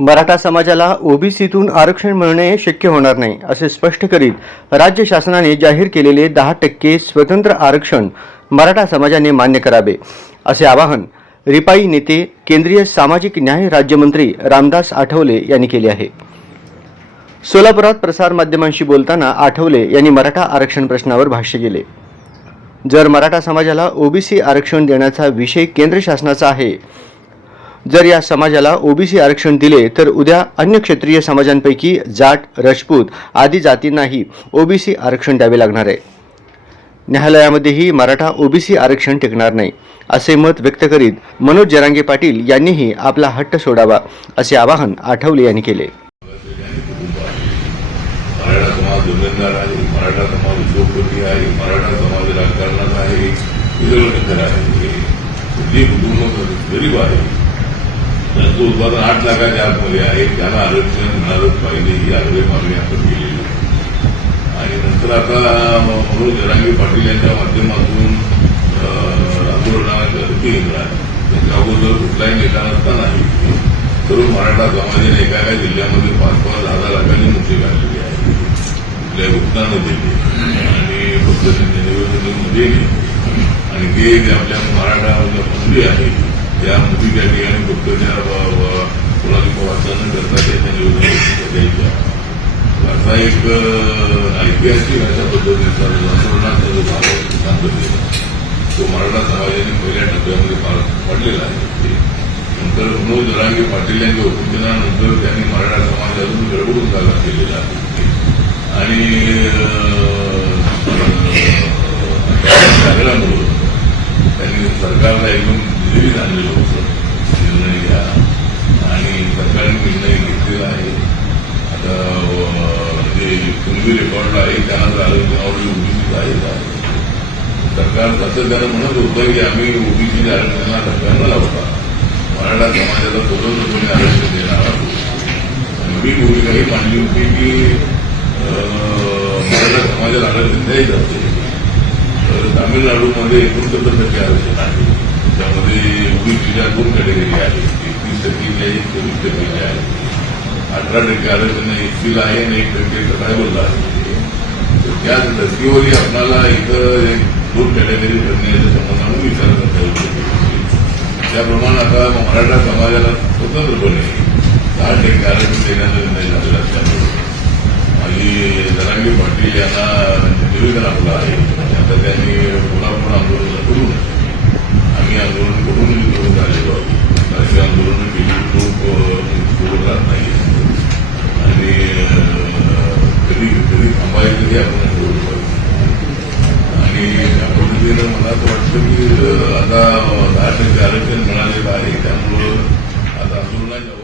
मराठा समाजाला ओबीसीतून आरक्षण मिळणे शक्य होणार नाही असे स्पष्ट करीत राज्य शासनाने जाहीर केलेले 10% स्वतंत्र आरक्षण मराठा समाजाने मान्य करावे असे आवाहन रिपाई नेते केंद्रीय सामाजिक न्याय राज्यमंत्री रामदास आठवले यांनी केले आहे। सोलापुरात प्रसार माध्यमांशी बोलताना आठवले यांनी मराठा आरक्षण प्रश्नावर भाष्य केले। जर मराठा समाजाला ओबीसी आरक्षण देण्याचा विषय केंद्र शासनाचा आहे, जर या समाजाला ओबीसी आरक्षण दिले तर उद्या अन्य क्षेत्रीय समाजांपैकी जाट, राजपूत आदी जातींनाही ओबीसी आरक्षण द्यावे लागणार आहे। न्यायालयामध्येही मराठा ओबीसी आरक्षण टिकणार नाही असे मत व्यक्त करीत मनोज जरांगे पाटील यांनीही आपला हट्ट सोडावा असे आवाहन आठवले यांनी केले। मराठा समाज जोडलेला आहे, मराठा समाज उद्योगपती आहे, मराठा समाज राजकारणात आहे, विरोधक आहे, कुठली कुटुंब गरीब आहे, त्यांचं उत्पादन 8 लाखाच्या आतमध्ये आहे, त्यांना आरक्षण मिळालंच पाहिजे ही आग्रह मागणी आपण केलेली आणि नंतर आता मनोज जरांगे पाटील यांच्या माध्यमातून आंदोलनाला गती घेतला। त्यांच्या अगोदर कुठलाही नेता नसतानाही सर्व मराठा समाजाने एका एका जिल्ह्यामध्ये 5-5, 10 लाखांनी मुक्ती काढलेली आहे। कुठल्या उत्पन्न दिली आणि फक्त त्यांच्या निवडणुकीमध्ये आणि ते आपल्या मराठा मंत्री आहे त्या मुली त्या ठिकाणी फक्त त्या कोणाची वाचन करता त्याच्या निवडणुकीच्या द्यायच्या असा एक ऐतिहासिक अशा पद्धतीचा आंदोलनाचा जो भाग आहे तो मराठा समाजाने पहिल्या टप्प्यामध्ये पार पाडलेला आहे। नंतर मनोज जरांगे पाटील यांच्या उपोषणानंतर त्यांनी मराठा समाजातून गडबडून जागा केलेला आहे आणि सगळ्यामुळं त्यांनी सरकारला एकदम दिल्लीत आणलेलं होतं निर्णय घ्या आणि सरकारने निर्णय घेतलेला आहे। आता जे कुणबी रेकॉर्डला आहे त्यांना आरक्षण ओबीसी आहे। सरकार सातत्यानं म्हणत होतं की आम्ही ओबीसी आरक्षणाला धक्का न लावता मराठा समाजाला स्वतंत्रपणे आरक्षण देणार आहोत। मी भूमिका ही मांडली होती की मराठा समाजाला आरक्षण द्यायचं असेल तर तामिळनाडूमध्ये 69% आरक्षण आहे, त्यामध्ये ओबीसीच्या 2 कॅटेगरी आहेत, 31% आहे, 24% आहे, 18% आरक्षण एससीला आहे आणि 1% ट्रायबलला आहे। त्याच धर्तीवरही आपल्याला इथं 2 कॅटेगरी करण्याच्या संबंधाने विचार करता येईल। त्याप्रमाणे आता मराठा समाजाला स्वतंत्रपणे 10% आरक्षण देण्याचा निर्णय झालेला असल्यामुळे आणि जरांगे पाटील यांना निवेदन आपलं आहे। आता त्यांनी पुन्हा आंदोलन करून आम्ही आंदोलन करून विरोध आलेलो आहोत। अशी आंदोलनं केली खूप विरोधात नाही आणि कधी थांबायचंही आपण ठरवलं आणि त्या पद्धतीनं मला असं वाटतं की आता 10% आरक्षण मिळालेलं आहे, त्यामुळं आता आंदोलनाच्या